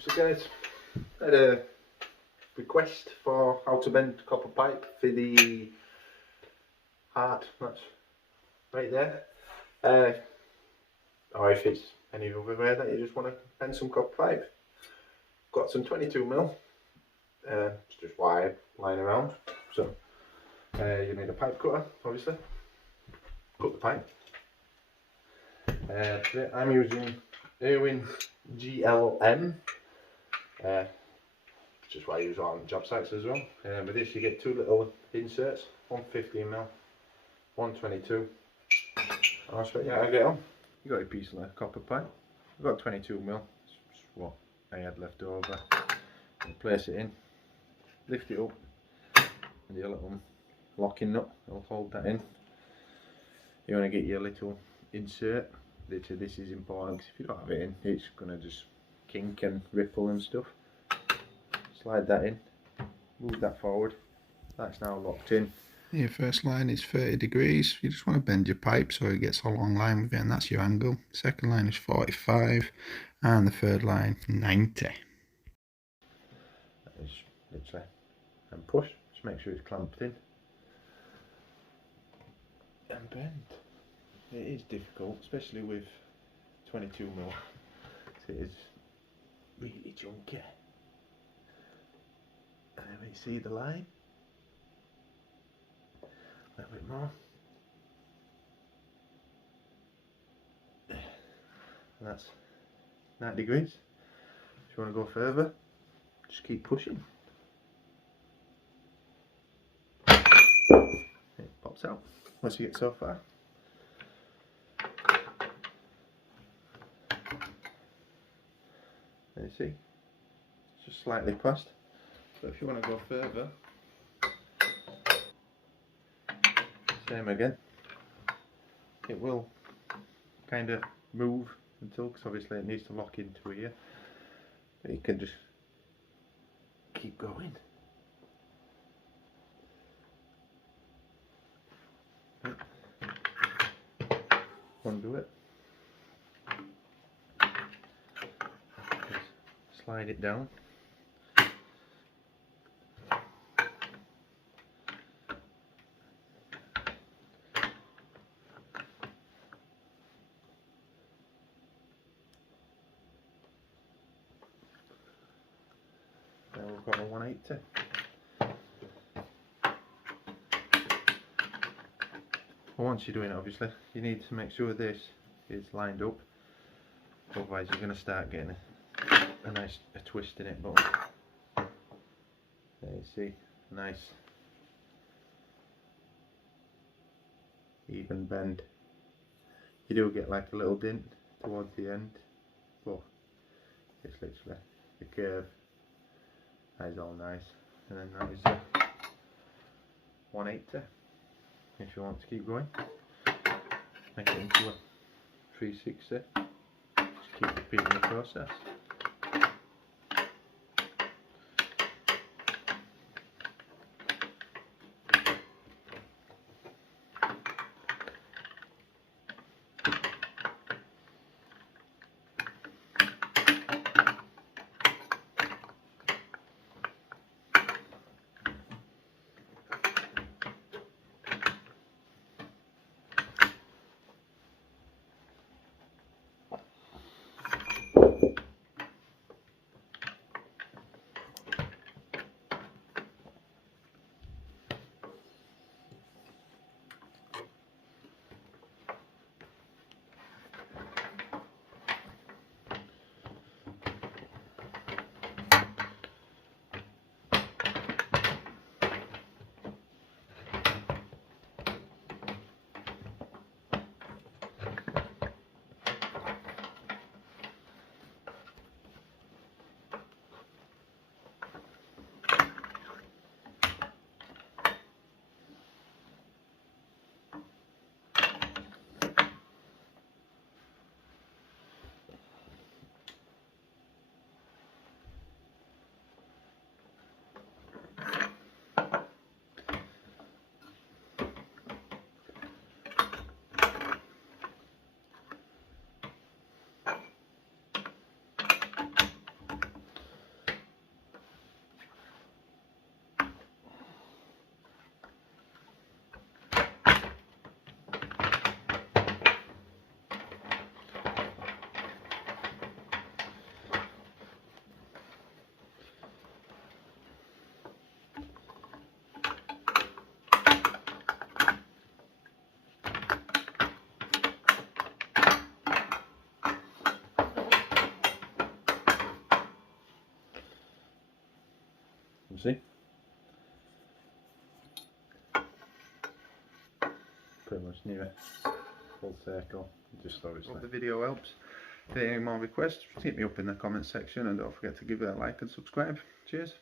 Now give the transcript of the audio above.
So guys, I had a request for how to bend copper pipe for the heart, that's right there, or if it's any other way that you just want to bend some copper pipe. Got some 22mm, it's just wide lying around, so you need a pipe cutter obviously, cut the pipe. I'm using Irwin GLM, just what I use on job sites as well. With this you get two little inserts, one 15mm, one 22. I'll show you how to get on. You got your piece of copper pipe. I've got 22mm, that's what I had left over. You place it in, lift it up, and your little locking nut will hold that in. You want to get your little insert. Literally this is important because if you don't have it in, it's going to just kink and ripple and stuff. Slide that in, move that forward, that's now locked in. Your first line is 30 degrees. You just want to bend your pipe so it gets a long line with it, and that's your angle. Second line is 45, and the third line 90. That is literally, and push, just make sure it's clamped in. And bend. It is difficult, especially with 22mm. It is really chunky. And then we see the line. A little bit more. And that's 90 degrees. If you want to go further, just keep pushing. It pops out once you get so far. There you see, it's just slightly past. But if you want to go further, same again. It will kind of move until, because obviously it needs to lock into here. But you can just keep going. Undo it. Just slide it down. Now we've got a 180. Well, once you're doing it, obviously, you need to make sure this is lined up. Otherwise, you're going to start getting a nice twist in it. But there you see, nice even bend. You do get like a little dent towards the end, but it's literally the curve. That is all nice, and then that is the 180. If you want to keep going, make it into a 360. Just keep repeating the process. see. Pretty much near it. Full circle. Just obviously. Hope the video helps. If you have any more requests, hit me up in the comment section, and don't forget to give it a like and subscribe. Cheers.